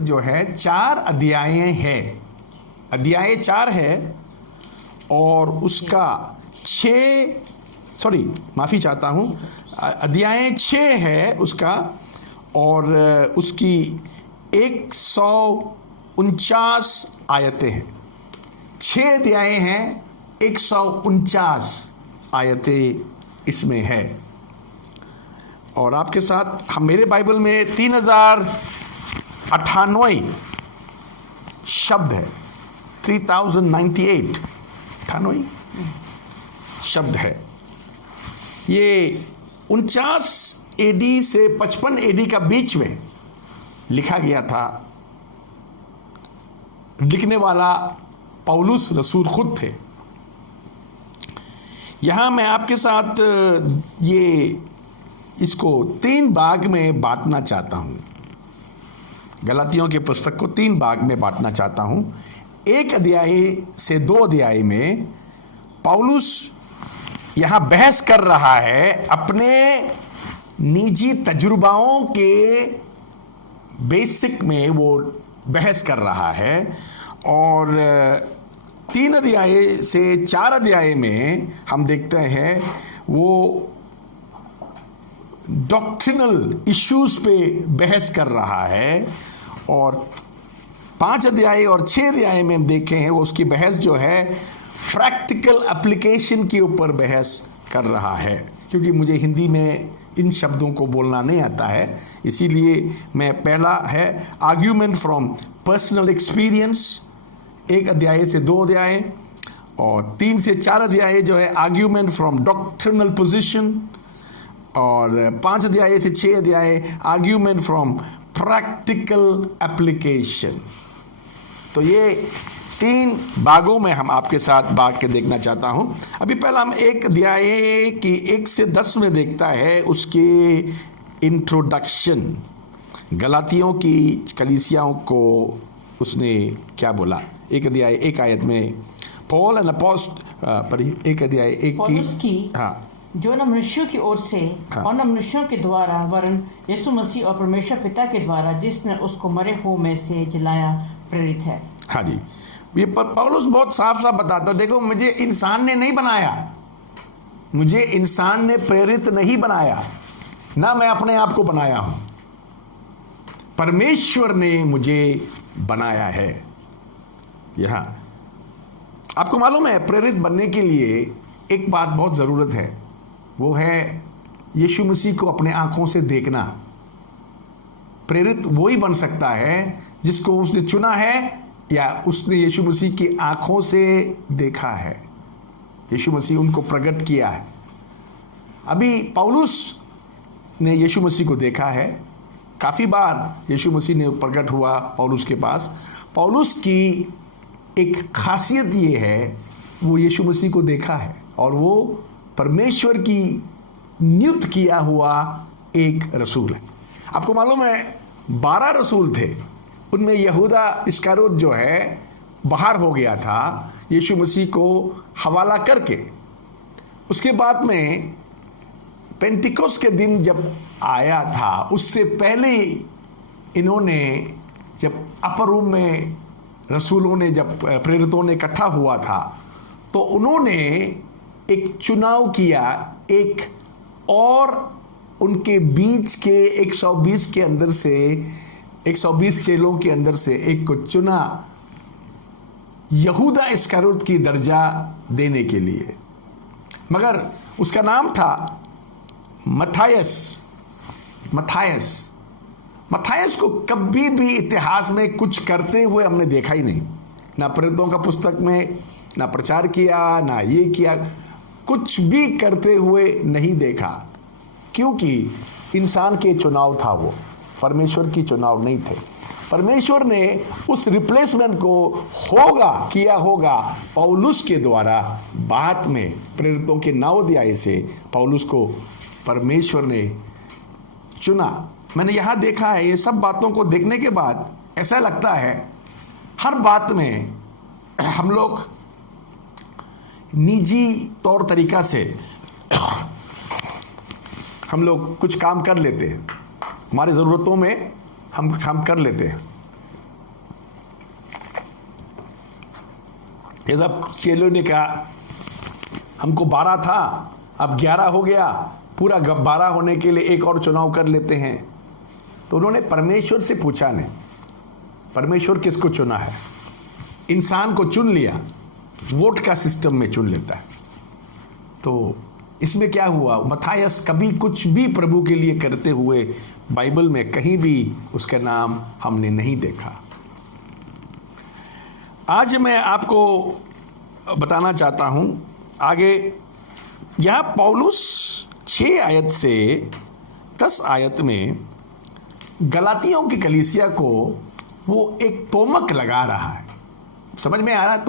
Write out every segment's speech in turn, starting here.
जो है 4 अध्याय है, अध्याय 4 है और उसका 6 माफ़ी चाहता हूँ, अध्याय 6 है उसका और उसकी 149 आयतें हैं। 6 अध्याय हैं, 149 आयतें इसमें है। और आपके साथ हम मेरे बाइबल में 3098 शब्द है, 3098 शब्द है। ये 49 एडी से 55 एडी का बीच में लिखा गया था। लिखने वाला पौलुस रसूल खुद थे। यहां मैं आपके साथ इसको 3 भाग में बांटना चाहता हूं। गलातियों के पुस्तक को 3 भाग में बांटना चाहता हूं। 1 अध्याय से 2 अध्याय में पौलुस यहां बहस कर रहा है, अपने निजी तजुर्बाओं के बेसिक में वो बहस कर रहा है। और 3 अध्याय से 4 अध्याय में हम देखते हैं वो डॉक्ट्रिनल इश्यूज पे बहस कर रहा है। और 5 अध्याय और 6 अध्याय में हम देखे हैं वो उसकी बहस जो है प्रैक्टिकल एप्लीकेशन के ऊपर बहस कर रहा है। क्योंकि मुझे हिंदी में इन शब्दों को बोलना नहीं आता है, इसीलिए मैं पहला है आर्ग्यूमेंट फ्रॉम पर्सनल एक्सपीरियंस, 1 अध्याय से 2 अध्याय, और 3 से 4 अध्याय जो है आर्ग्यूमेंट फ्रॉम डॉक्ट्रिनल पोजीशन, और 5 अध्याय से 6 अध्याय आर्ग्यूमेंट फ्रॉम प्रैक्टिकल एप्लीकेशन। तो ये 3 भागों में हम आपके साथ बांट के देखना चाहता हूं। अभी पहला हम 1 अध्याय की 1 से 10 में देखता है उसके इंट्रोडक्शन। गलातियों की कलीसियाओं को उसने क्या बोला। 1 अध्याय 1 आयत में पॉल एंड अपोस्टल 1 अध्याय 1 की हाँ, जो न मनुष्यों की ओर से और न मनुष्यों के द्वारा वरन यीशु मसीह और परमेश्वर पिता के द्वारा जिसने उसको मरे हुओं में से जिलाया प्रेरित है। हाँ जी, ये पौलुस बहुत साफ साफ बताता, देखो मुझे इंसान ने नहीं बनाया, मुझे इंसान ने प्रेरित नहीं बनाया, ना मैं अपने आप को बनाया हूं, परमेश्वर ने मुझे बनाया है। यहां आपको मालूम है प्रेरित बनने के लिए एक बात बहुत जरूरत है, वो है यीशु मसीह को अपने आंखों से देखना। प्रेरित वो ही बन सकता है जिसको उसने चुना है या उसने यीशु मसीह की आंखों से देखा है, यीशु मसीह उनको प्रकट किया है। अभी पौलुस ने यीशु मसीह को देखा है, काफ़ी बार यीशु मसीह ने प्रकट हुआ पौलुस के पास। पौलुस की एक खासियत ये है, वो यीशु मसीह को देखा है और वो परमेश्वर की नियुक्त किया हुआ एक रसूल है। आपको मालूम है 12 रसूल थे, उनमें यहूदा इस्करियोत जो है बाहर हो गया था यीशु मसीह को हवाला करके। उसके बाद में पेंटिकोस के दिन जब आया था, उससे पहले इन्होंने जब अपर रूम में रसूलों ने जब प्रेरितों ने इकट्ठा हुआ था तो उन्होंने एक चुनाव किया, एक और उनके बीच के 120 के अंदर से 120 चेलों के अंदर से एक को चुना यहूदा इस्करियोत की दर्जा देने के लिए। मगर उसका नाम था मत्थायस। मत्थायस को कभी भी इतिहास में कुछ करते हुए हमने देखा ही नहीं, ना प्रेरितों का पुस्तक में ना प्रचार किया, ना ये किया, कुछ भी करते हुए नहीं देखा, क्योंकि इंसान के चुनाव था, वो परमेश्वर की चुनाव नहीं थे। परमेश्वर ने उस रिप्लेसमेंट को किया होगा पौलुस के द्वारा। बाद में प्रेरितों के 9 अध्याय से पौलुस को परमेश्वर ने चुना। मैंने यहाँ देखा है, ये सब बातों को देखने के बाद ऐसा लगता है हर बात में हम लोग निजी तौर तरीका से हम लोग कुछ काम कर लेते हैं, हमारी ज़रूरतों में हम कर लेते हैं, ये सब चेलों ने कहा हमको 12 था, अब 11 हो गया, पूरा 12 होने के लिए एक और चुनाव कर लेते हैं। तो उन्होंने परमेश्वर से पूछा नहीं, परमेश्वर किसको चुना है? इंसान को चुन लिया, वोट का सिस्टम में चुन लेता है। तो इसमें क्या हुआ, मत्थियास कभी कुछ भी प्रभु के लिए करते हुए बाइबल में कहीं भी उसका नाम हमने नहीं देखा। आज मैं आपको बताना चाहता हूं आगे, यहां पौलुस 6 आयत से 10 आयत में गलातियों की कलीसिया को वो एक तोमक लगा रहा है। समझ में आ रहा है?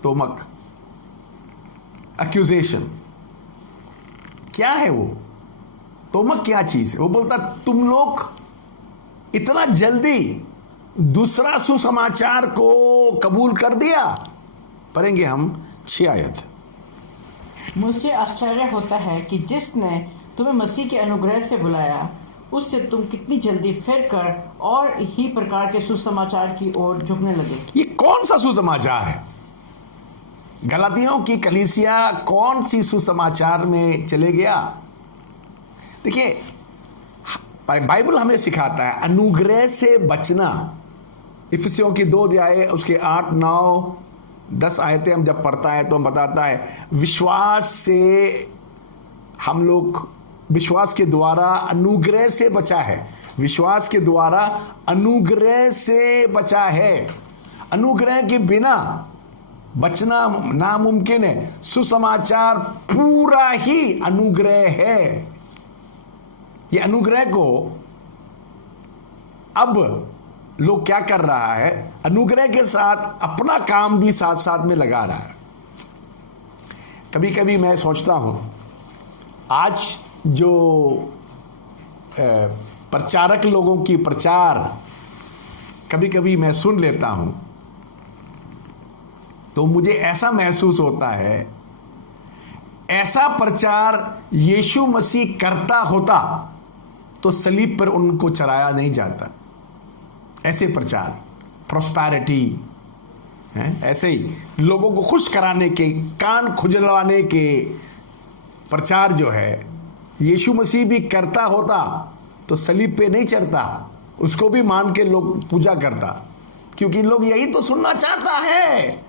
तोमक एक्यूजेशन क्या है? वो तोमक क्या चीज है? वो बोलता तुम लोग इतना जल्दी दूसरा सुसमाचार को कबूल कर दिया। पढ़ेंगे हम 6 आयत। मुझे आश्चर्य होता है कि जिसने तुम्हें मसीह के अनुग्रह से बुलाया उससे तुम कितनी जल्दी फिर कर और ही प्रकार के सुसमाचार की ओर झुकने लगे। ये कौन सा सुसमाचार है? गलातियों की कलीसिया कौन सी सुसमाचार में चले गया? देखिए, बाइबल हमें सिखाता है अनुग्रह से बचना। इफिसियों की 2 अध्याय उसके 8, 9, 10 आयतें हम जब पढ़ता है तो हम बताता है विश्वास से हम लोग, विश्वास के द्वारा अनुग्रह से बचा है। विश्वास के द्वारा अनुग्रह से बचा है। अनुग्रह के बिना बचना नामुमकिन है। सुसमाचार पूरा ही अनुग्रह है। ये अनुग्रह को अब लोग क्या कर रहा है, अनुग्रह के साथ अपना काम भी साथ साथ में लगा रहा है। कभी कभी मैं सोचता हूं, आज जो प्रचारक लोगों की प्रचार कभी कभी मैं सुन लेता हूं तो मुझे ऐसा महसूस होता है, ऐसा प्रचार यीशु मसीह करता होता तो सलीब पर उनको चढ़ाया नहीं जाता। ऐसे प्रचार, प्रॉस्पेरिटी, ऐसे ही लोगों को खुश कराने के, कान खुजलवाने के प्रचार जो है, यीशु मसीह भी करता होता तो सलीब पे नहीं चढ़ता, उसको भी मान के लोग पूजा करता। क्योंकि लोग यही तो सुनना चाहता है,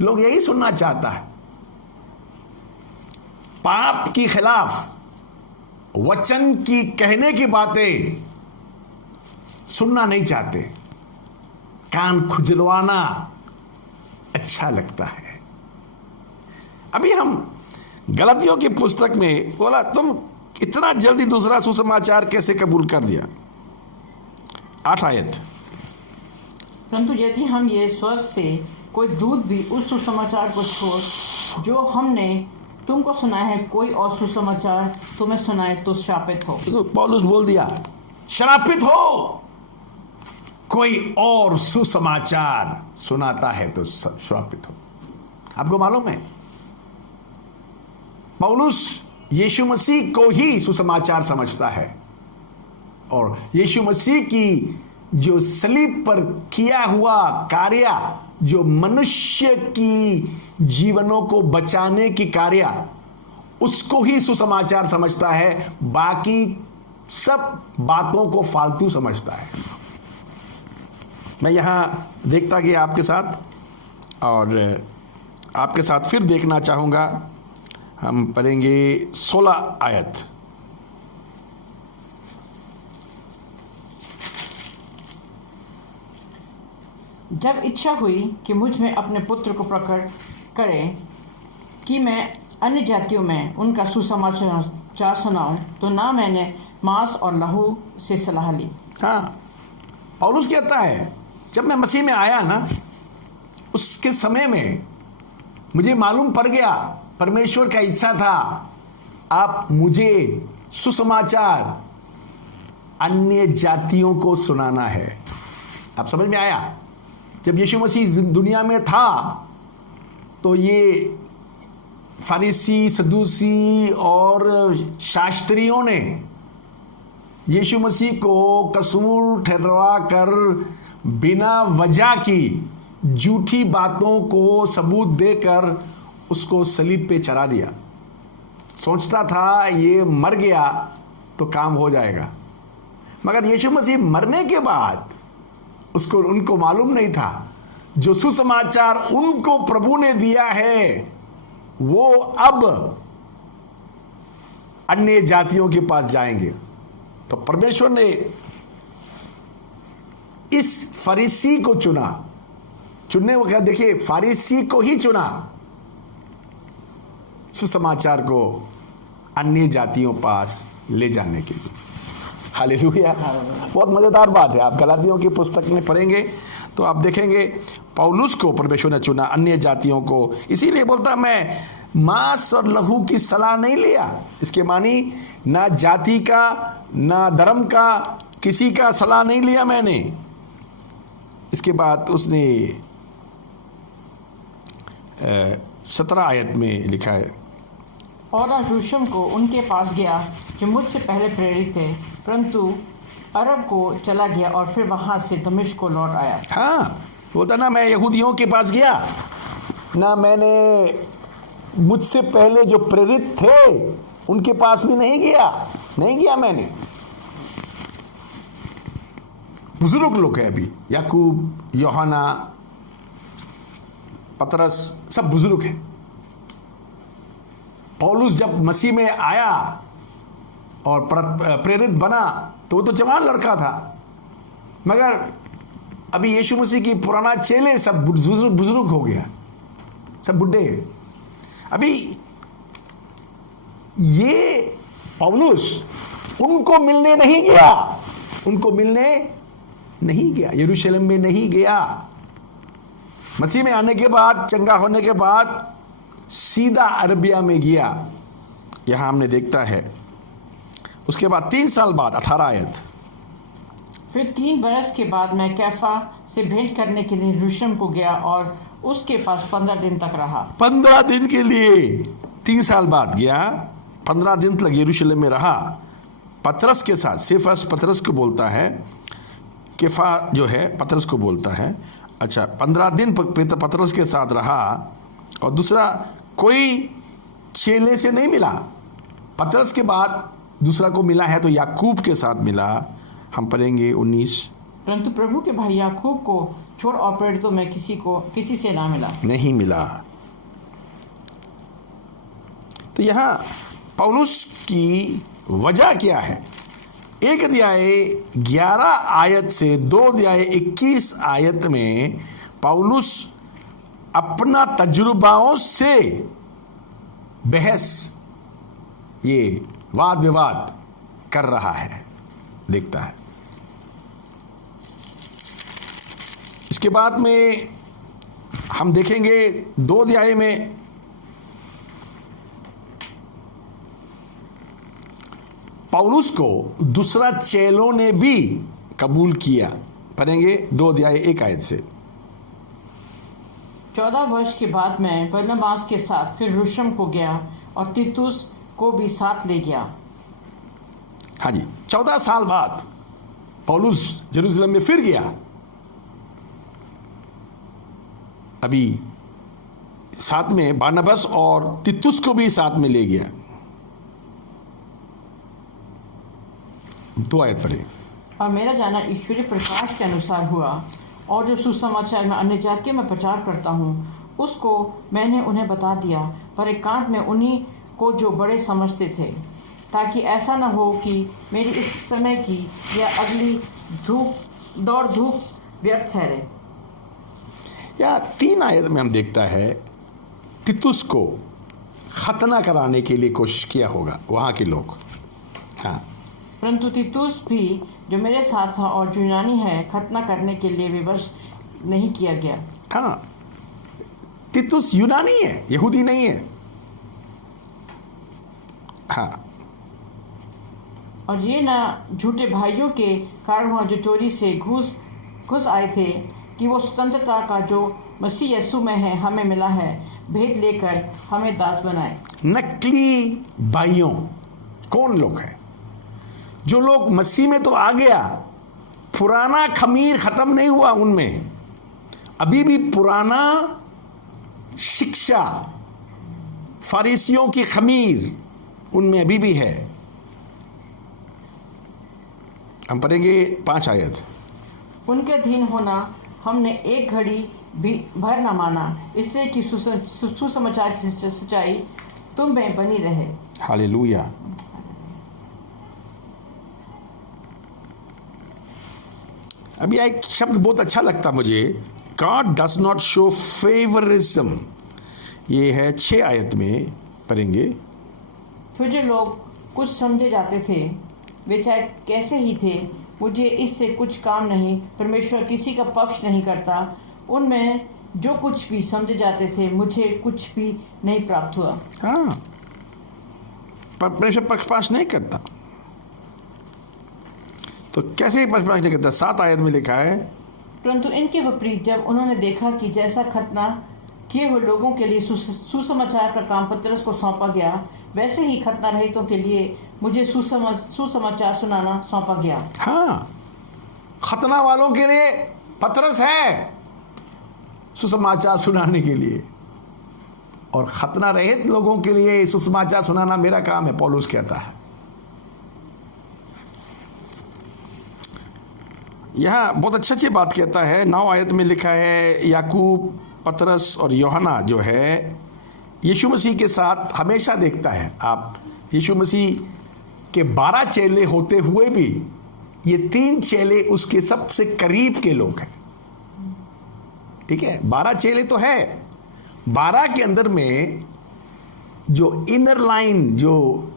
लोग यही सुनना चाहता है। पाप के खिलाफ वचन की कहने की बातें सुनना नहीं चाहते, कान खुजलवाना अच्छा लगता है। अभी हम गलातियों की पुस्तक में बोला तुम इतना जल्दी दूसरा सुसमाचार कैसे कबूल कर दिया। 8 आयत। परंतु यदि हम ये स्वर्ग से कोई दूत भी उस सुसमाचार को छोड़ जो हमने तुमको सुनाया है, कोई और सुसमाचार तुम्हें सुनाए तो श्रापित हो। तो पौलुस बोल दिया श्रापित हो। कोई और सुसमाचार सुनाता है तो श्रापित हो। आपको मालूम है, पौलुस यीशु मसीह को ही सुसमाचार समझता है और यीशु मसीह की जो सलीब पर किया हुआ कार्य, जो मनुष्य की जीवनों को बचाने की कार्य, उसको ही सुसमाचार समझता है। बाकी सब बातों को फालतू समझता है। मैं यहां देखता गया आपके साथ और आपके साथ फिर देखना चाहूंगा। हम पढ़ेंगे 16 आयत। जब इच्छा हुई कि मुझ में अपने पुत्र को प्रकट करे कि मैं अन्य जातियों में उनका सुसमाचार सुनाऊं, तो ना मैंने मांस और लहू से सलाह ली। हाँ, पौलुस कहता है जब मैं मसीह में आया ना, उसके समय में मुझे मालूम पड़ गया, परमेश्वर का इच्छा था आप मुझे सुसमाचार अन्य जातियों को सुनाना है। आप समझ में आया? जब यीशु मसीह दुनिया में था तो ये फरीसी, सदूसी और शास्त्रियों ने यीशु मसीह को कसूर ठहरवा कर बिना वजह की झूठी बातों को सबूत देकर उसको सलीब पे चढ़ा दिया। सोचता था ये मर गया तो काम हो जाएगा, मगर यीशु मसीह मरने के बाद उनको मालूम नहीं था जो सुसमाचार उनको प्रभु ने दिया है वो अब अन्य जातियों के पास जाएंगे। तो परमेश्वर ने इस फरीसी को चुनने वो क्या, देखिए फरीसी को ही चुना सुसमाचार को अन्य जातियों पास ले जाने के लिए। हालेलुया। बहुत मजेदार बात है। आप गलातियों की पुस्तक में पढ़ेंगे तो आप देखेंगे पौलुस को परमेश्वर ने चुना अन्य जातियों को। इसीलिए बोलता मैं मांस और लहू की सलाह नहीं लिया। इसके मानी ना जाति का ना धर्म का किसी का सलाह नहीं लिया मैंने। इसके बाद उसने 17 आयत में लिखा है, और यरूशलेम को उनके पास गया जो मुझसे पहले प्रेरित थे, परंतु अरब को चला गया और फिर वहां से दमिश्क को लौट आया। हाँ, बोलता ना मैं यहूदियों के पास गया, ना मैंने मुझसे पहले जो प्रेरित थे उनके पास भी नहीं गया मैंने। बुजुर्ग लोग हैं अभी, याकूब, यूहन्ना, पतरस, सब बुजुर्ग हैं। पौलुस जब मसीह में आया और प्रेरित बना तो वो तो जवान लड़का था, मगर अभी यीशु मसीह की पुराना चेले सब बुजुर्ग हो गया, सब बुढ़े। अभी ये पौलुस उनको मिलने नहीं गया, यरूशलेम में नहीं गया। मसीह में आने के बाद, चंगा होने के बाद सीधा अरबिया में गया। यहां हमने देखता है। उसके बाद 3 साल बाद 18 आयत, फिर 3 बरस के बाद मैं कैफा से भेंट करने के लिए यरूशलेम को गया और उसके पास 15 दिन तक रहा। 15 दिन के लिए 3 साल बाद गया, 15 दिन तक यरूशलेम में रहा पतरस के साथ। सिर्फ पतरस को बोलता है, कैफा जो है पतरस को बोलता है। अच्छा, 15 दिन पतरस के साथ रहा। और दूसरा कोई चेले से नहीं मिला। पतरस के बाद दूसरा को मिला है तो याकूब के साथ मिला। हम पढ़ेंगे 19, परंतु प्रभु के भाई याकूब को छोड़ और प्रेरितों में किसी से नहीं मिला। तो यहाँ पौलुस की वजह क्या है? 1 अध्याय 11 आयत से 2 अध्याय 21 आयत में पौलुस अपना तजुर्बाओं से बहस, ये वाद विवाद कर रहा है, देखता है। इसके बाद में हम देखेंगे 2 अध्याय में पौलुस को दूसरा चेलों ने भी कबूल किया। पढ़ेंगे 2 अध्याय 1 आयत से। 14 वर्ष के बाद मैं बरनबास के साथ फिर यरूशलेम को गया और तीतुस को भी साथ ले गया। हाँ जी, 14 साल बाद पौलुस यरूशलेम में फिर गया। अभी साथ में बरनबास और तीतुस को भी साथ में ले गया। 2 आयत पढ़े। और मेरा जाना ईश्वरीय प्रकाश के अनुसार हुआ, और जो सुसमाचार मैं अन्य जातियों में प्रचार करता हूँ उसको मैंने उन्हें बता दिया, पर एकांत में उन्हीं को जो बड़े समझते थे, ताकि ऐसा न हो कि मेरी इस समय की या अगली दौड़ धूप व्यर्थ ठहरे। या 3 आयत में हम देखता है तीतुस को खतना कराने के लिए कोशिश किया होगा वहाँ के लोग। हाँ, परंतु तीतुस भी जो मेरे साथ था और जो यूनानी है, खतना करने के लिए विवश नहीं किया गया। हाँ, तीतुस यूनानी है, यहूदी नहीं है। हाँ, और ये ना झूठे भाइयों के कारण हुआ जो चोरी से घुस आए थे, कि वो स्वतंत्रता का जो मसीह यीशु में है हमें मिला है, भेद लेकर हमें दास बनाए। नकली भाइयों कौन लोग हैं? जो लोग मसीह में तो आ गया, पुराना खमीर खत्म नहीं हुआ उनमें, अभी भी पुराना शिक्षा, फारिसियों की खमीर उनमें अभी भी है। हम पढ़ेंगे 5 आयत। उनके अधीन होना हमने एक घड़ी भी भर न माना, इसलिए कि सुसमाचार की सच्चाई तुम में बनी रहे। हालेलुया। अभी एक शब्द बहुत अच्छा लगता मुझे, God does not show favouritism. ये है 6 आयत में पढ़ेंगे। फिर जो लोग कुछ समझे जाते थे, वे चाहे कैसे ही थे, मुझे इससे कुछ काम नहीं, परमेश्वर किसी का पक्ष नहीं करता। उनमें जो कुछ भी समझे जाते थे, मुझे कुछ भी नहीं प्राप्त हुआ। हाँ, परमेश्वर पक्षपात नहीं करता। तो कैसे पक्षपात नहीं करता? 7 आयत में लिखा है, परंतु इनके विपरीत जब उन्होंने देखा कि जैसा खतना किए हुए लोगों के लिए सुसमाचार का काम पतरस को सौंपा गया, वैसे ही खतना रहितों के लिए मुझे सुसमाचार सुनाना सौंपा गया। हाँ, खतना वालों के लिए पतरस है सुसमाचार सुनाने के लिए, और खतना रहित लोगों के लिए सुसमाचार सुनाना मेरा काम है, पौलुस कहता है। यहां बहुत अच्छी बात कहता है। 9 आयत में लिखा है, याकूब, पतरस और यूहन्ना जो है यीशु मसीह के साथ हमेशा देखता है। आप यीशु मसीह के 12 चेले होते हुए भी ये 3 चेले उसके सबसे करीब के लोग हैं। ठीक है, 12 चेले तो है, 12 के अंदर में जो इनर लाइन, जो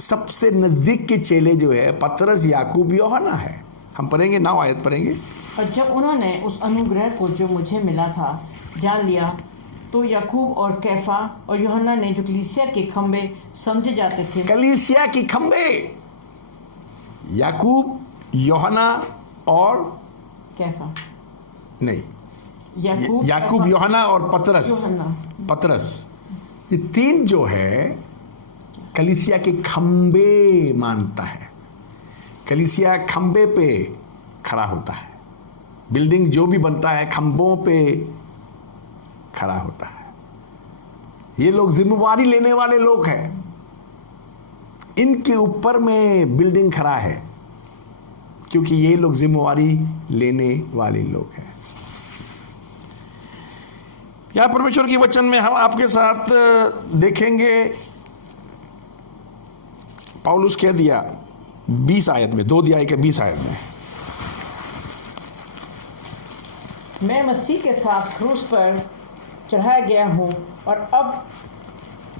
सबसे नजदीक के चेले जो है पतरस, याकूब, यूहन्ना है। हम पढ़ेंगे 9 आयत पढ़ेंगे। और जब उन्होंने उस अनुग्रह को जो मुझे मिला था जान लिया, तो याकूब और कैफा और यूहन्ना ने, जो कलीसिया के खंबे समझे जाते थे, कलीसिया की खंबे, याकूब, यूहन्ना और कैफा नहीं, याकूब, यूहन्ना और पतरस, ये 3 जो है कलीसिया के खंबे मानता है। कलीसिया खंबे पे खड़ा होता है। बिल्डिंग जो भी बनता है खंबों पे खड़ा होता है। ये लोग जिम्मेवारी लेने वाले लोग हैं। इनके ऊपर में बिल्डिंग खड़ा है, क्योंकि ये लोग जिम्मेवारी लेने वाले लोग हैं। यहां परमेश्वर की वचन में हम आपके साथ देखेंगे, पौलुस कह दिया 20 आयत में, 2 अध्याय के 20 आयत में, मैं मसीह के साथ क्रूस पर चढ़ाया गया हूँ, और अब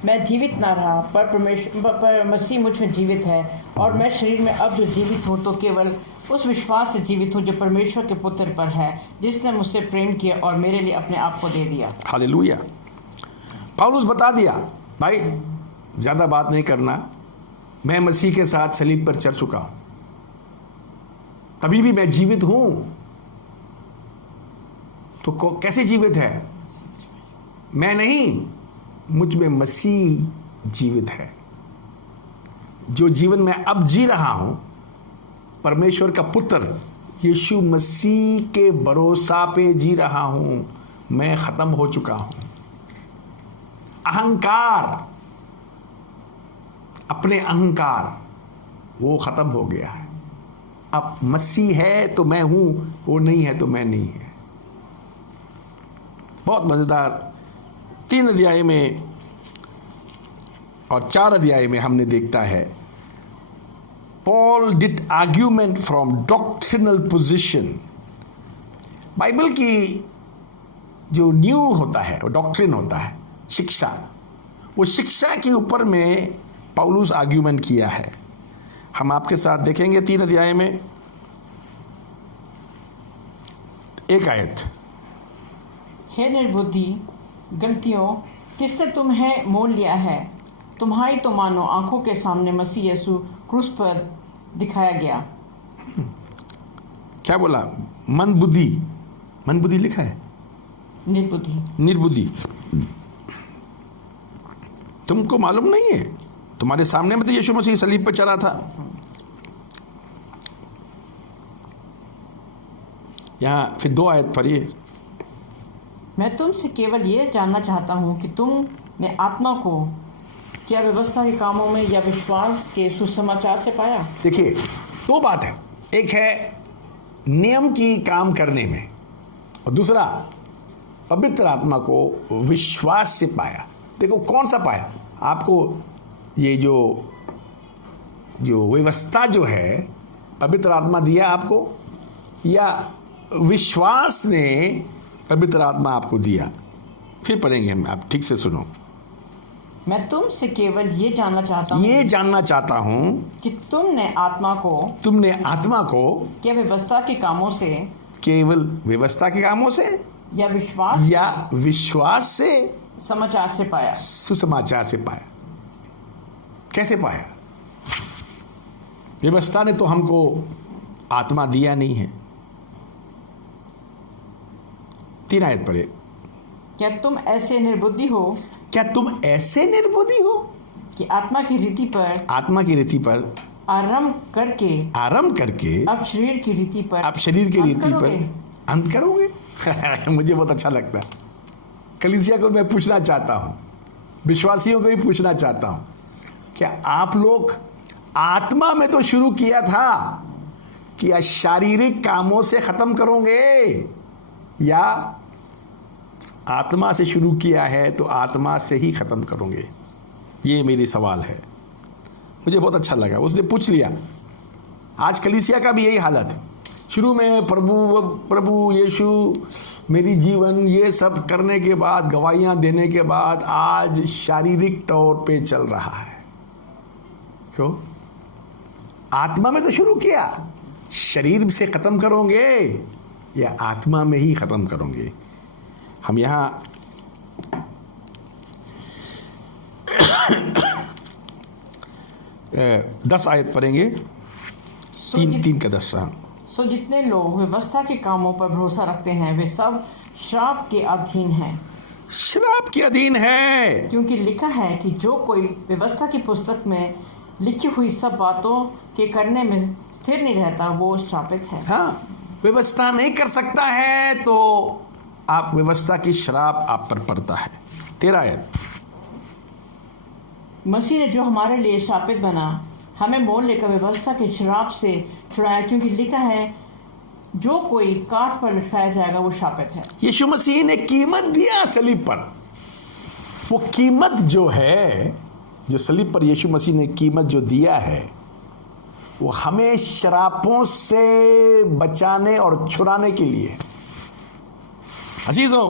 मैं जीवित ना रहा, पर मसीह मुझ में जीवित है, और मैं शरीर में अब जो जीवित हूँ तो केवल उस विश्वास से जीवित हूँ जो परमेश्वर के पुत्र पर है, जिसने मुझसे प्रेम किया और मेरे लिए अपने आप को दे दिया। हालेलुया। पौलुस बता दिया, भाई ज्यादा बात नहीं करना, मैं मसीह के साथ सलीब पर चढ़ चुका हूं, तभी भी मैं जीवित हूं। तो कैसे जीवित है? मैं नहीं, मुझ में मसीह जीवित है। जो जीवन में अब जी रहा हूं, परमेश्वर का पुत्र यीशु मसीह के भरोसा पे जी रहा हूं। मैं खत्म हो चुका हूं। अहंकार, अपने अहंकार, वो खत्म हो गया है। अब मसीह है तो मैं हूं, वो नहीं है तो मैं नहीं है। बहुत मजेदार 3 अध्याय में और 4 अध्याय में हमने देखता है, Paul did argument from doctrinal position. Bible की जो न्यू होता है, वो डॉक्ट्रिन होता है, शिक्षा, वो शिक्षा के ऊपर में पौलुस आर्ग्यूमेंट किया है। हम आपके साथ देखेंगे 3 अध्याय में 1 आयत। हे निर्बुद्धि गलतियों, किसने तुम्हें मोल लिया है? तुम्हारी तो मानो आंखों के सामने मसीह यीशु क्रूस पर दिखाया गया। क्या बोला? मन बुद्धि लिखा है, निर्बुद्धि। तुमको मालूम नहीं है? तुम्हारे सामने में तो यीशु मसीह सलीब पर चला था। यहां फिर 2 आयत पढ़िए। मैं तुमसे केवल ये जानना चाहता हूँ कि तुमने आत्मा को क्या व्यवस्था के कामों में या विश्वास के सुसमाचार से पाया? देखिए, दो बात है। एक है नियम की काम करने में, और दूसरा पवित्र आत्मा को विश्वास से पाया। देखो कौन सा पाया? आपको ये जो व्यवस्था जो है पवित्र आत्मा दिया आपको, या विश्वास ने पवित्र आत्मा आपको दिया? फिर पढ़ेंगे हम, आप ठीक से सुनो। मैं तुमसे केवल ये जानना चाहता हूँ कि तुमने आत्मा को क्या व्यवस्था के कामों से, केवल व्यवस्था के कामों से या विश्वास से समाचार से पाया? सुसमाचार से पाया। कैसे पाया? व्यवस्था ने तो हमको आत्मा दिया नहीं है। 3 आयत पढ़े। क्या तुम ऐसे निर्बुद्धि हो कि आत्मा की रीति पर आरंभ करके अब शरीर की रीति पर अंत करोगे? मुझे बहुत अच्छा लगता है। कलीसिया को मैं पूछना चाहता हूं, विश्वासियों को भी पूछना चाहता हूं, क्या आप लोग आत्मा में तो शुरू किया था कि शारीरिक कामों से खत्म करोगे, या आत्मा से शुरू किया है तो आत्मा से ही खत्म करोगे? ये मेरी सवाल है। मुझे बहुत अच्छा लगा, उसने पूछ लिया। आज कलीसिया का भी यही हालत है। शुरू में प्रभु यीशु मेरी जीवन, ये सब करने के बाद, गवाहियां देने के बाद, आज शारीरिक तौर पे चल रहा है। क्यों? आत्मा में तो शुरू किया, शरीर से खत्म करोगे या आत्मा में ही खत्म करोगे? हम यहां 10 आयत पढ़ेंगे, 3 का 10। सो जितने लोग व्यवस्था के कामों पर भरोसा रखते हैं वे सब श्राप के अधीन हैं। श्राप के अधीन है, क्योंकि लिखा है कि जो कोई व्यवस्था की पुस्तक में लिखी हुई सब बातों के करने में स्थिर नहीं रहता वो श्रापित है। हाँ, व्यवस्था नहीं कर सकता है तो आप व्यवस्था की श्राप आप पर पड़ता है। 13 आयत। मसीह ने जो हमारे लिए श्रापित बना, हमें मोल लेकर व्यवस्था के श्राप से छुड़ाया, क्योंकि लिखा है जो कोई काठ पर लटकाया जाएगा वो श्रापित है। यीशु मसीह ने कीमत दिया सलीब पर। वो कीमत जो है, जो सलीब पर यीशु मसीह ने कीमत जो दिया है, वो हमें श्रापों से बचाने और छुड़ाने के लिए। अजीजों,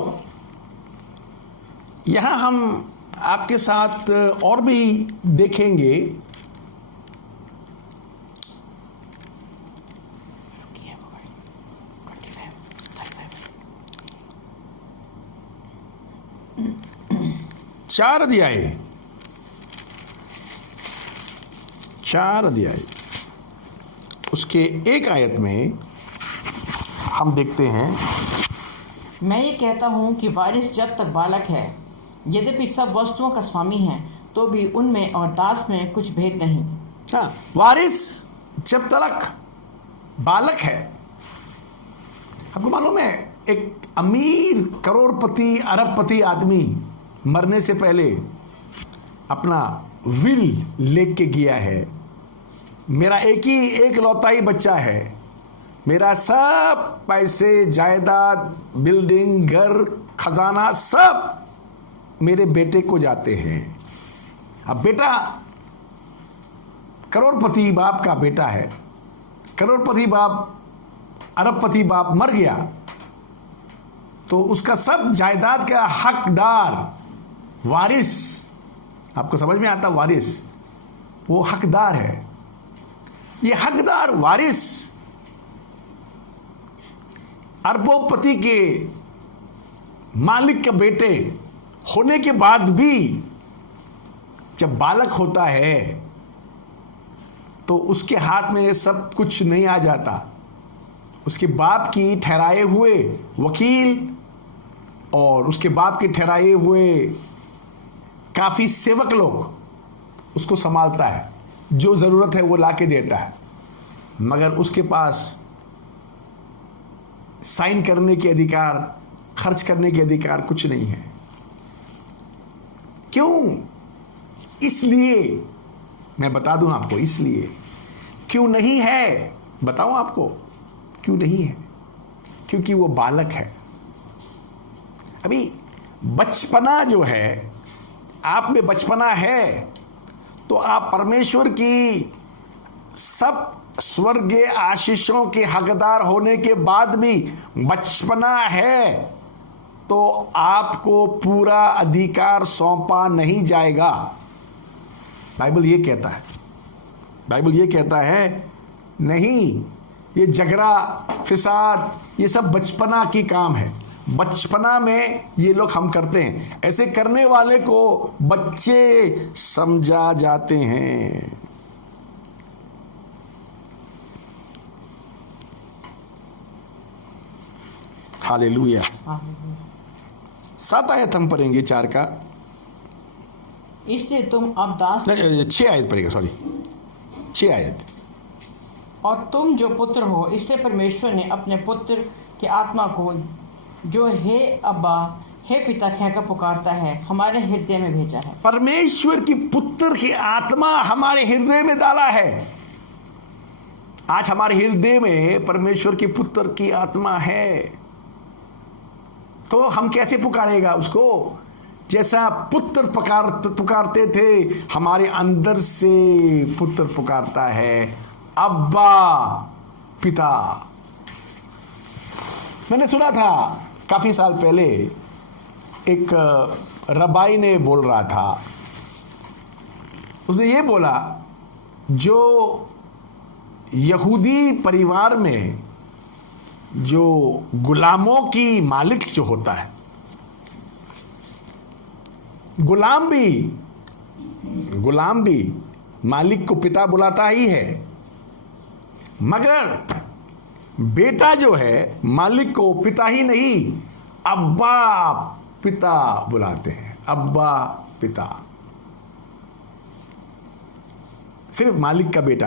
यहां हम आपके साथ और भी देखेंगे। चार अध्याय उसके 1 आयत में हम देखते हैं, मैं ये कहता हूँ कि वारिस जब तक बालक है, यद्यपि सब वस्तुओं का स्वामी है, तो भी उनमें और दास में कुछ भेद नहीं। हाँ, वारिस जब तक बालक है। आपको मालूम है, एक अमीर करोड़पति अरबपति आदमी मरने से पहले अपना विल लेके गया है। मेरा एक लौता ही बच्चा है, मेरा सब पैसे, जायदाद, बिल्डिंग, घर, खजाना सब मेरे बेटे को जाते हैं। अब बेटा करोड़पति बाप का बेटा है, करोड़पति बाप, अरबपति बाप मर गया तो उसका सब जायदाद का हकदार वारिस, आपको समझ में आता? वारिस वो हकदार है। ये हकदार वारिस अरबोपति के मालिक के बेटे होने के बाद भी जब बालक होता है तो उसके हाथ में सब कुछ नहीं आ जाता। उसके बाप की ठहराए हुए वकील और उसके बाप के ठहराए हुए काफ़ी सेवक लोग उसको संभालता है, जो ज़रूरत है वो ला के देता है, मगर उसके पास साइन करने के अधिकार, खर्च करने के अधिकार कुछ नहीं है। क्यों? इसलिए, मैं बता दूं आपको, इसलिए। क्यों नहीं है? बताऊं आपको क्यों नहीं है? क्योंकि वो बालक है। अभी बचपना जो है, आप में बचपना है तो आप परमेश्वर की सब स्वर्गीय आशीषों के हकदार होने के बाद भी बचपना है तो आपको पूरा अधिकार सौंपा नहीं जाएगा। बाइबल ये कहता है, बाइबल ये कहता है नहीं, ये झगड़ा फिसाद ये सब बचपना की काम है। बचपना में ये लोग हम करते हैं, ऐसे करने वाले को बच्चे समझा जाते हैं। हालेलुया। 7 आयत हम पढ़ेंगे 4 का, इसलिए तुम अब दास 6 आयत पढ़ेगा, सॉरी 6 आयत। और तुम जो पुत्र हो, इससे परमेश्वर ने अपने पुत्र की आत्मा को, जो हे अब्बा हे पिता कहकर पुकारता है, हमारे हृदय में भेजा है। परमेश्वर की पुत्र की आत्मा हमारे हृदय में डाला है। आज हमारे हृदय में परमेश्वर की पुत्र की आत्मा है, तो हम कैसे पुकारेगा उसको? जैसा पुत्र पुकारते थे, हमारे अंदर से पुत्र पुकारता है, अब्बा पिता। मैंने सुना था काफी साल पहले, एक रबाई ने बोल रहा था, उसने ये बोला, जो यहूदी परिवार में जो गुलामों की मालिक जो होता है, गुलाम भी मालिक को पिता बुलाता ही है, मगर बेटा जो है मालिक को पिता ही नहीं, अब्बा पिता बुलाते हैं। अब्बा पिता, सिर्फ मालिक का बेटा।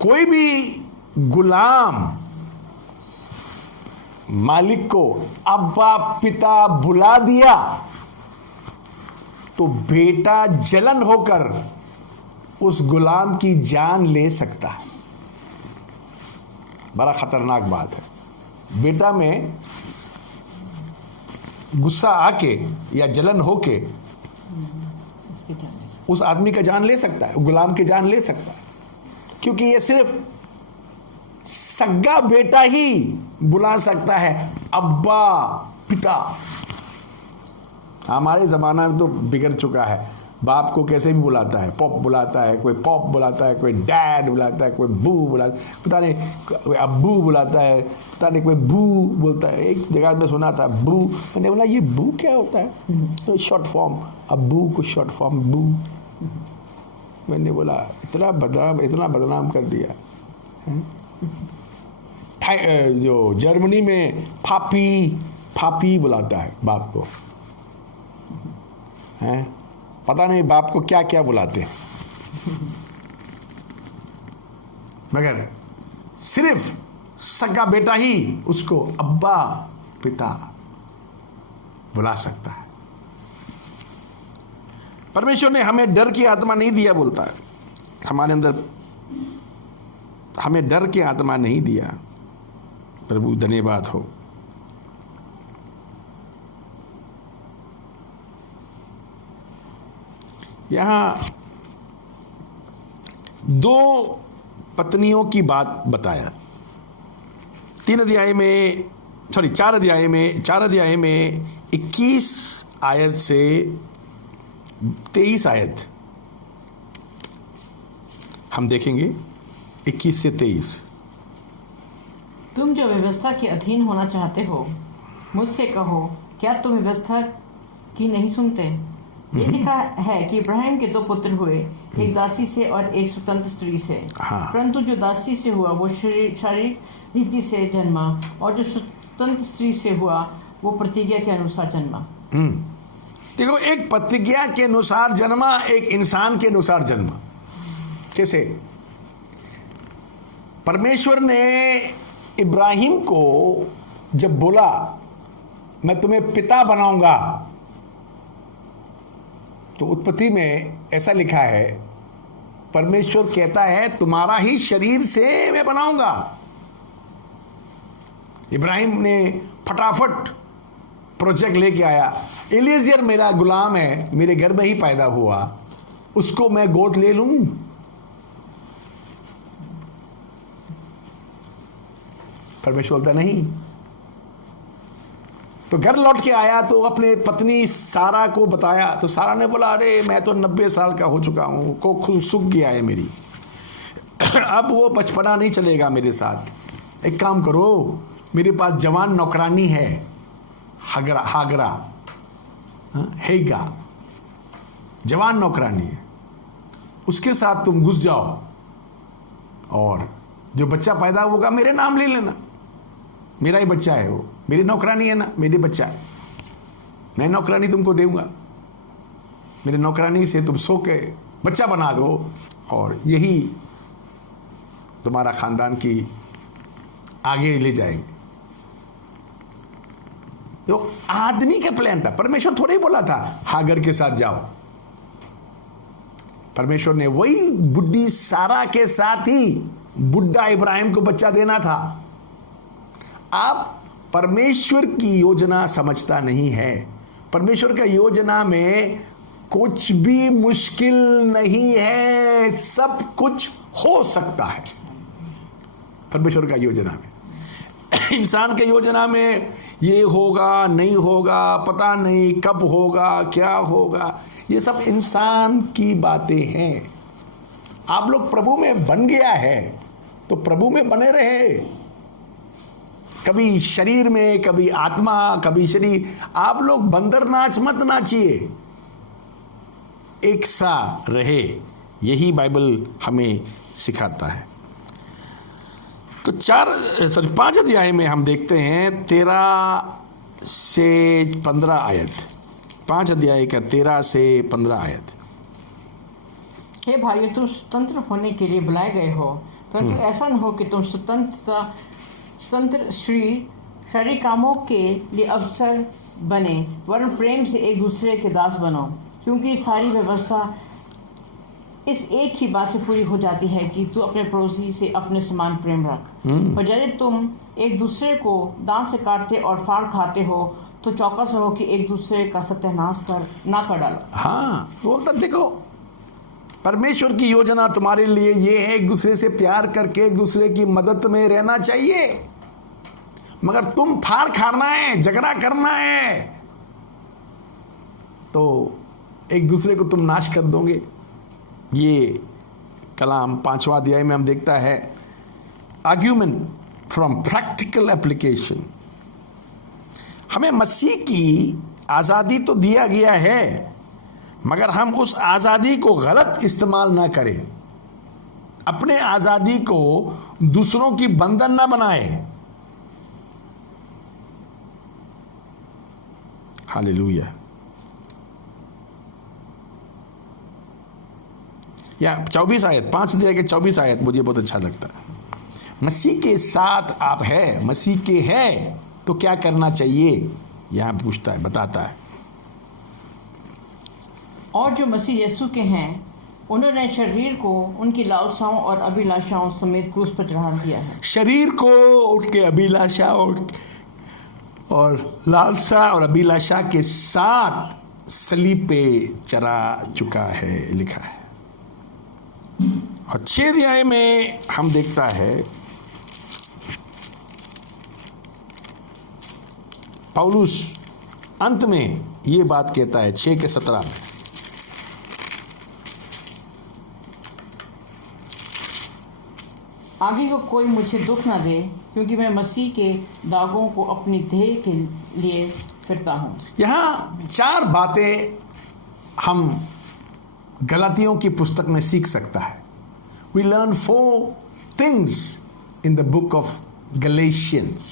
कोई भी गुलाम मालिक को अब्बा पिता बुला दिया तो बेटा जलन होकर उस गुलाम की जान ले सकता है। बड़ा खतरनाक बात है। बेटा में गुस्सा आके या जलन होके उस आदमी का जान ले सकता है, गुलाम की जान ले सकता है, क्योंकि ये सिर्फ सगा बेटा ही बुला सकता है अब्बा पिता। हमारे ज़माना में तो बिगड़ चुका है, बाप को कैसे भी बुलाता है, पॉप बुलाता है, कोई पॉप बुलाता है, कोई डैड बुलाता है, कोई बू बुलाता है, पता नहीं कोई अब्बू बुलाता है, पता नहीं कोई बू बोलता है। एक जगह में सुना था बू, मैंने बोला ये बू क्या होता है? तो शॉर्ट फॉर्म, अब्बू को शॉर्ट फॉर्म बू। मैंने बोला इतना बदनाम कर दिया। जो जर्मनी में फापी बुलाता है बाप को, हैं? पता नहीं बाप को क्या क्या बुलाते हैं, मगर सिर्फ सगा बेटा ही उसको अब्बा पिता बुला सकता है। परमेश्वर ने हमें डर की आत्मा नहीं दिया, बोलता है हमारे अंदर हमें डर की आत्मा नहीं दिया। प्रभु धन्यवाद हो। यहाँ 2 पत्नियों की बात बताया। 4 अध्याय में 21 आयत से 23 आयत हम देखेंगे। 21 से 23। तुम जो व्यवस्था के अधीन होना चाहते हो, मुझसे कहो, क्या तुम व्यवस्था की नहीं सुनते? ये लिखा है कि इब्राहिम के 2 पुत्र हुए, एक दासी से और एक स्वतंत्र स्त्री से। हाँ। परंतु जो दासी से हुआ वो शारीरिक रीति से जन्मा, और जो स्वतंत्र स्त्री से हुआ वो प्रतिज्ञा के अनुसार जन्मा। देखो, एक प्रतिज्ञा के अनुसार जन्मा, एक इंसान के अनुसार जन्मा। कैसे? परमेश्वर ने इब्राहिम को जब बोला मैं तुम्हें पिता बनाऊंगा, तो उत्पत्ति में ऐसा लिखा है, परमेश्वर कहता है तुम्हारा ही शरीर से मैं बनाऊंगा। इब्राहिम ने फटाफट प्रोजेक्ट लेके आया, एलिएज़र मेरा गुलाम है, मेरे घर में ही पैदा हुआ, उसको मैं गोद ले लूं। परमेश्वर बोलता नहीं। तो घर लौट के आया तो अपने पत्नी सारा को बताया, तो सारा ने बोला अरे मैं तो 90 साल का हो चुका हूं, को सूख गया है मेरी, अब वो बचपना नहीं चलेगा मेरे साथ। एक काम करो, मेरे पास जवान नौकरानी है, हागरा हेगा, जवान नौकरानी है, उसके साथ तुम घुस जाओ और जो बच्चा पैदा होगा मेरे नाम ले लेना, मेरा ही बच्चा है वो, मेरी नौकरानी है ना, मेरे बच्चा है, मैं नौकरानी तुमको दूंगा, मेरे नौकरानी से तुम सो के बच्चा बना दो और यही तुम्हारा खानदान की आगे ले जाएंगे। तो आदमी का प्लान था, परमेश्वर थोड़ा ही बोला था हागर के साथ जाओ। परमेश्वर ने वही बुढ़ी सारा के साथ ही बुढ़ा इब्राहिम को बच्चा देना था। आप परमेश्वर की योजना समझता नहीं है। परमेश्वर का योजना में कुछ भी मुश्किल नहीं है, सब कुछ हो सकता है परमेश्वर का योजना में। इंसान के योजना में ये होगा नहीं होगा, पता नहीं कब होगा क्या होगा, ये सब इंसान की बातें हैं। आप लोग प्रभु में बन गया है तो प्रभु में बने रहे, कभी शरीर में कभी आत्मा कभी शरीर। आप लोग बंदर नाच मत नाचिए, एक सा रहे, यही बाइबल हमें सिखाता है। तो 5 अध्याय में हम देखते हैं 13 से 15 आयत, 5 अध्याय का 13 से 15 आयत। हे भाइयों, तुम स्वतंत्र होने के लिए बुलाए गए हो, परंतु ऐसा न हो कि तुम स्वतंत्र शरीर कामों के लिए अवसर बने, वरन प्रेम से एक दूसरे के दास बनो, क्योंकि सारी व्यवस्था इस एक ही बात से पूरी हो जाती है कि तू अपने पड़ोसी से अपने समान प्रेम रख। और यदि तुम एक दूसरे को दांत से काटते और फाड़ खाते हो तो चौकस रहो कि एक दूसरे का सत्यानाश ना कर डालो। हाँ, बोलता देखो परमेश्वर की योजना तुम्हारे लिए ये है, एक दूसरे से प्यार करके एक दूसरे की मदद में रहना चाहिए, मगर तुम फाड़ खाना है, झगड़ा करना है तो एक दूसरे को तुम नाश कर दोगे। ये कलाम 5वां अध्याय में हम देखता है, आर्ग्यूमेंट फ्रॉम प्रैक्टिकल एप्लीकेशन। हमें मसीह की आज़ादी तो दिया गया है, मगर हम उस आज़ादी को गलत इस्तेमाल ना करें, अपने आज़ादी को दूसरों की बंधन ना बनाए। हालेलुया। या 24 आयत, 5 अध्याय के 24 आयत मुझे बहुत अच्छा लगता है। मसीह के साथ आप है, मसीह के है तो क्या करना चाहिए, यहां पूछता है, बताता है। और जो मसीह यीशु के हैं, उन्होंने शरीर को उनकी लालसाओं और अभिलाषाओं समेत क्रूस पर चढ़ा दिया है। शरीर को उनके अभिलाषा और लालसा और अभिलाषा के साथ सलीब पे चढ़ा चुका है, लिखा है। और 6 अध्याय में हम देखता है पौलुस अंत में ये बात कहता है 6 के 17 में, आगे को कोई मुझे दुख ना दे, क्योंकि मैं मसीह के दागों को अपनी देह के लिए फिरता हूँ। यहाँ 4 बातें हम गलातियों की पुस्तक में सीख सकता है। We learn 4 things in the book of Galatians.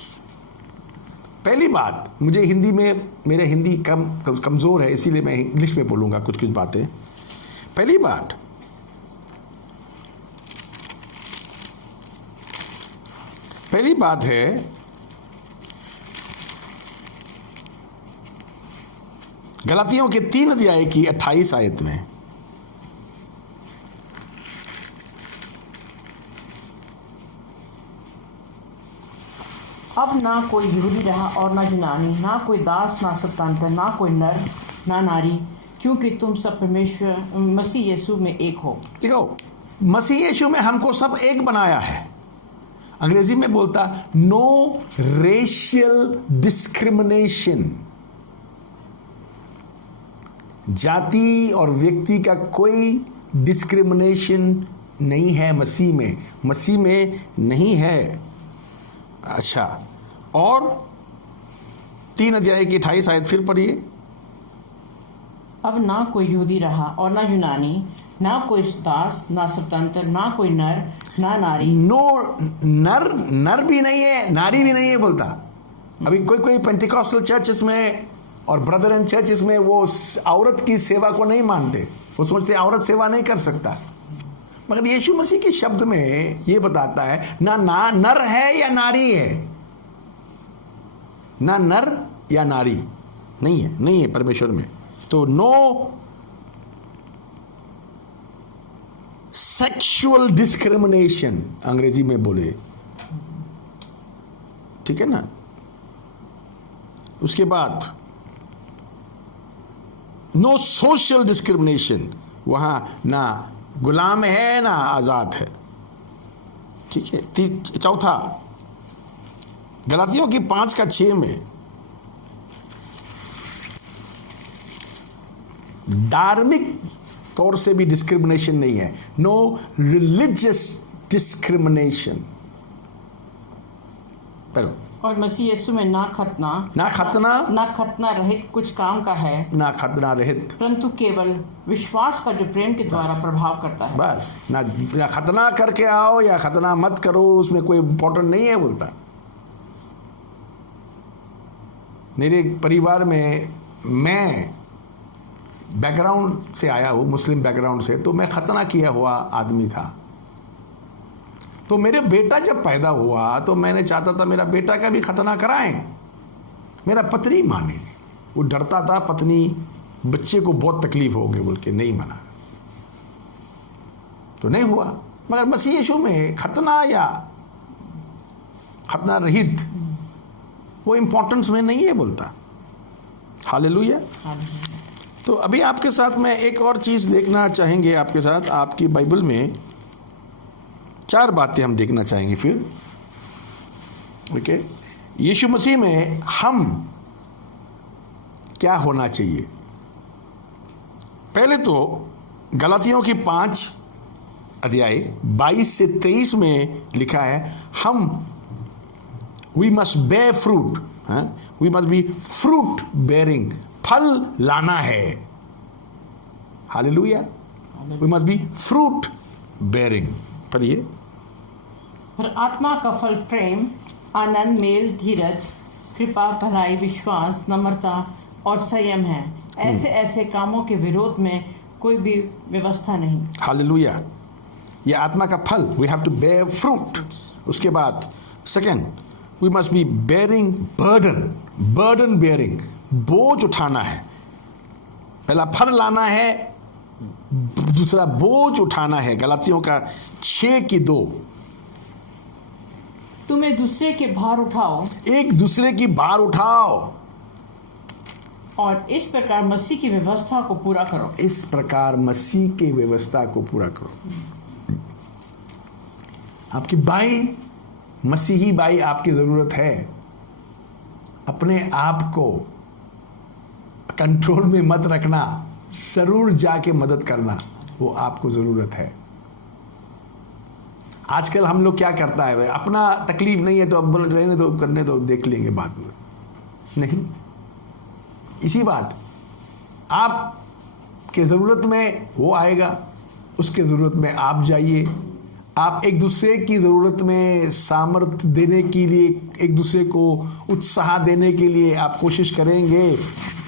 पहली बात, मुझे हिंदी में, मेरे हिंदी कमज़ोर है इसीलिए मैं इंग्लिश में बोलूँगा कुछ बातें। पहली बात है गलातियों के 3 अध्याय की 28 आयत में, अब ना कोई यहूदी रहा और ना यूनानी, ना कोई दास ना स्वतंत्र, ना कोई नर ना नारी, क्योंकि तुम सब परमेश्वर मसीह यीशु में एक हो। देखो, मसीह यीशु में हमको सब एक बनाया है। अंग्रेजी में बोलता नो रेशियल डिस्क्रिमिनेशन, जाति और व्यक्ति का कोई डिस्क्रिमिनेशन नहीं है मसीह में, मसीह में नहीं है। अच्छा, और 3 अध्याय की 28 आयत फिर पढ़िए। अब ना कोई यहूदी रहा और ना यूनानी, ना कोई दास ना स्वतंत्र, ना कोई नर ना नारी। नो नर भी नहीं है, नारी भी नहीं है बोलता। अभी कोई पेंटिकॉस्टल चर्चेस में और ब्रदर एंड चर्चेस में वो औरत की सेवा को नहीं मानते, वो सोचते औरत सेवा नहीं कर सकता। मगर यीशु मसीह के शब्द में ये बताता है ना नर है या नारी है, ना नर या नारी नहीं है परमेश्वर में। तो नो सेक्सुअल डिस्क्रिमिनेशन अंग्रेजी में बोले, ठीक है ना। उसके बाद नो सोशल डिस्क्रिमिनेशन, वहां ना गुलाम है ना आजाद है, ठीक है। चौथा, गलातियों की 5:6 में धार्मिक तौर से भी डिस्क्रिमिनेशन नहीं है, नो रिलीजियस डिस्क्रिमिनेशन। पर और मसीह यीशु में ना खतना रहित कुछ काम का है, ना खतना रहित, परंतु केवल विश्वास का जो प्रेम के द्वारा प्रभाव करता है। बस, ना खतना करके आओ या खतना मत करो, उसमें कोई इंपॉर्टेंट नहीं है बोलता। मेरे परिवार में, मैं बैकग्राउंड से आया हूँ, मुस्लिम बैकग्राउंड से, तो मैं खतना किया हुआ आदमी था। तो मेरे बेटा जब पैदा हुआ तो मैंने चाहता था मेरा बेटा का भी खतना कराएं, मेरा पत्नी माने। वो डरता था पत्नी बच्चे को बहुत तकलीफ होगी बोल के नहीं माना, तो नहीं हुआ। मगर मसीह यीशु में खतना या खतना रहित वो इंपॉर्टेंस में नहीं है बोलता। हालेलुया। तो अभी आपके साथ मैं एक और चीज़ देखना चाहेंगे आपके साथ, आपकी बाइबल में 4 बातें हम देखना चाहेंगे फिर। ओके, यीशु मसीह में हम क्या होना चाहिए। पहले तो गलातियों की 5 अध्याय 22 से 23 में लिखा है, हम we must bear fruit, we must be fruit bearing, फल लाना है। Hallelujah. We must be fruit bearing. पढ़िए। पर आत्मा का फल प्रेम, आनंद, मेल, धीरज, कृपा, भलाई, विश्वास, नम्रता और संयम है। ऐसे कामों के विरोध में कोई भी व्यवस्था नहीं। हालेलुया। ये आत्मा का फल, we have to bear fruit. उसके बाद second, we must be bearing burden bearing, बोझ उठाना है। पहला फल लाना है, दूसरा बोझ उठाना है। गलातियों का 6:2, तुम एक दूसरे के भार उठाओ, एक दूसरे की भार उठाओ और इस प्रकार मसीह की व्यवस्था को पूरा करो। इस प्रकार मसीह की व्यवस्था को पूरा करो। आपकी बाई, मसीही बाई आपकी जरूरत है। अपने आप को कंट्रोल में मत रखना, जरूर जाके मदद करना, वो आपको जरूरत है। आजकल हम लोग क्या करता है, अपना तकलीफ नहीं है तो अब रहने दो, करने दो, देख लेंगे बाद में। नहीं, इसी बात, आप के ज़रूरत में वो आएगा, उसके ज़रूरत में आप जाइए। आप एक दूसरे की ज़रूरत में सामर्थ्य देने के लिए, एक दूसरे को उत्साह देने के लिए आप कोशिश करेंगे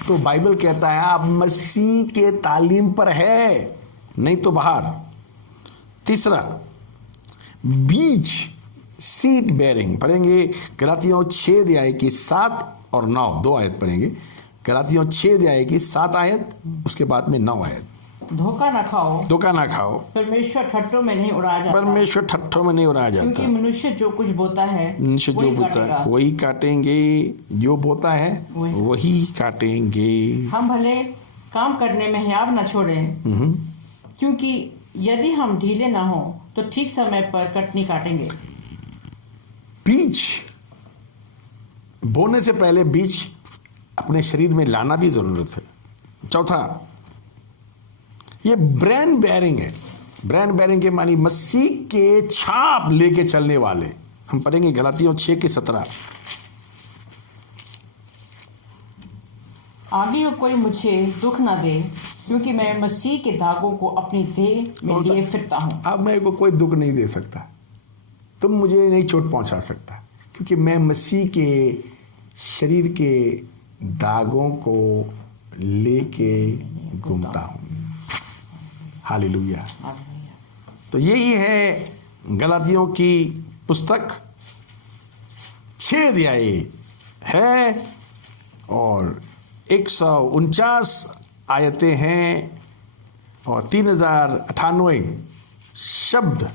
तो बाइबल कहता है आप मसीह के तालीम पर है, नहीं तो बाहर। तीसरा, बीज, सीड बेयरिंग। पढ़ेंगे गलातियों 6 अध्याय की 7 और 9, 2 आयत पढ़ेंगे। गलातियों 6 अध्याय की 7 आयत, उसके बाद में 9 आयत। धोखा न खाओ, धोखा ना खाओ, परमेश्वर ठट्ठों में नहीं उड़ाया जाता। परमेश्वर ठट्ठों में नहीं उड़ाया क्योंकि जाता। मनुष्य जो कुछ बोता है मनुष्य जो वही बोता काटेगा। है वही काटेंगे, जो बोता है वही काटेंगे। हम भले काम करने में हियाव न छोड़ें, क्योंकि यदि हम ढीले ना हो तो ठीक समय पर कटनी काटेंगे। बीज बोने से पहले बीज अपने शरीर में लाना भी जरूरत है। चौथा, ये ब्रेन बेयरिंग है। ब्रेन बेयरिंग के मानी मसीह के छाप लेके चलने वाले। हम पढ़ेंगे गलातियों 6 के 17। आगे को कोई मुझे दुख ना दे, क्योंकि मैं मसीह के धागों को अपनी देह में लिए फिरता हूँ। अब मेरे को कोई दुख नहीं दे सकता, तुम मुझे नहीं चोट पहुंचा सकता, क्योंकि मैं मसीह के शरीर के दागों को लेके घूमता हूँ। हालेलुया। तो यही है गलातियों की पुस्तक 6 अध्याय है और 149 आयतें हैं और 3098 शब्द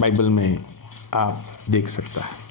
बाइबल में आप देख सकता है।